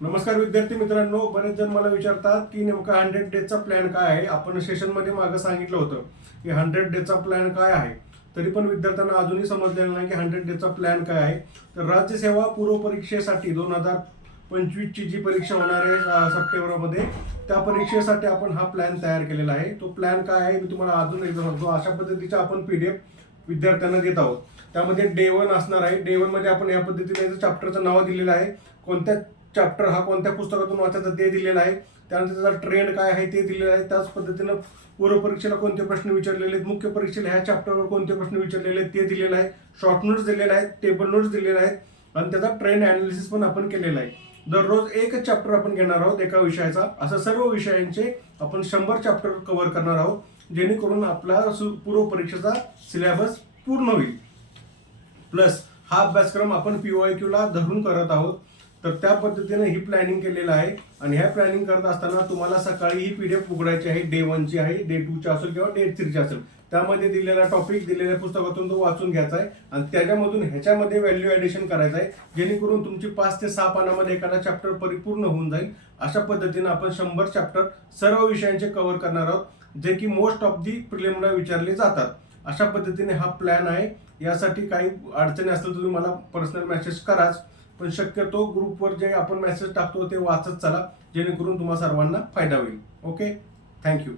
नमस्कार विद्यार्थी मित्रांनो, बरेच जण मला विचारतात की नेमका 100 डेजचा प्लॅन काय आहे. आपण सेशनमध्ये मागे सांगितलं होतं की 100 डेजचा प्लॅन काय आहे. तरी पण विद्यार्थ्यांना अजूनही समजलेलं नाही की 100 डेजचा प्लॅन काय आहे. तर राज्यसेवा पूर्व परीक्षेसाठी 2025ची जी परीक्षा होणार आहे सप्टेंबरमध्ये, त्या परीक्षेसाठी आपण हा प्लॅन तयार केलेला आहे. तो प्लॅन काय आहे मी तुम्हाला अजून एकदा सांगतो. अशा पद्धतीचा आपण PDF विद्यार्थ्यांना देत आहोत. त्यामध्ये डे 1 असणार आहे. डे 1 मध्ये आपण या पद्धतीने चॅप्टरचं नाव दिलेलं आहे, कोणत्या चॅप्टर हा कोणत्या पुस्तकातून वाचायचा ते दिलेलं आहे. त्यानंतर त्याचा ट्रेंड काय आहे ते दिलेलं आहे. त्याच पद्धतीनं पूर्व परीक्षेला कोणते प्रश्न विचारलेले आहेत, मुख्य परीक्षेला ह्या चॅप्टरवर कोणते प्रश्न विचारलेले आहेत ते दिलेलं आहे. शॉर्ट नोट्स दिलेले आहेत, टेबल नोट्स दिलेले आहेत आणि त्याचा ट्रेंड अनालिसिस पण आपण केलेला आहे. दररोज एक चॅप्टर आपण घेणार आहोत एका विषयाचा. असं सर्व विषयांचे आपण 100 चॅप्टर कव्हर करणार आहोत, जेणेकरून आपला पूर्व परीक्षेचा सिलेबस पूर्ण होईल. प्लस हा अभ्यासक्रम आपण PYQ ला धरून करत आहोत. तर त्या पद्धतीने ही प्लॅनिंग केलेलं आहे. आणि ह्या प्लॅनिंग करत असताना तुम्हाला सकाळी ही PDF उघडायची आहे. डे 1ची आहे, डे 2ची असेल किंवा डे 3ची असेल. त्यामध्ये दिलेला टॉपिक दिलेल्या पुस्तकातून तो वाचून घ्यायचा आहे आणि त्याच्यामधून ह्याच्यामध्ये व्हॅल्यू ॲडिशन करायचं आहे, जेणेकरून तुमची 5 ते 6 पानामध्ये एखादा चॅप्टर परिपूर्ण होऊन जाईल. अशा पद्धतीने आपण 100 चॅप्टर सर्व विषयांचे कव्हर करणार आहोत, जे की मोस्ट ऑफ दी प्रिलिमला विचारले जातात. अशा पद्धतीने हा प्लॅन आहे. यासाठी काही अडचणी असतील तर तुम्ही मला पर्सनल मेसेज कराच, पण शक्यतो ग्रुपवर जे आपण मेसेज टाकतो ते वाचत चला, जेणेकरून तुम्हाला सर्वांना फायदा होईल. Okay, thank you.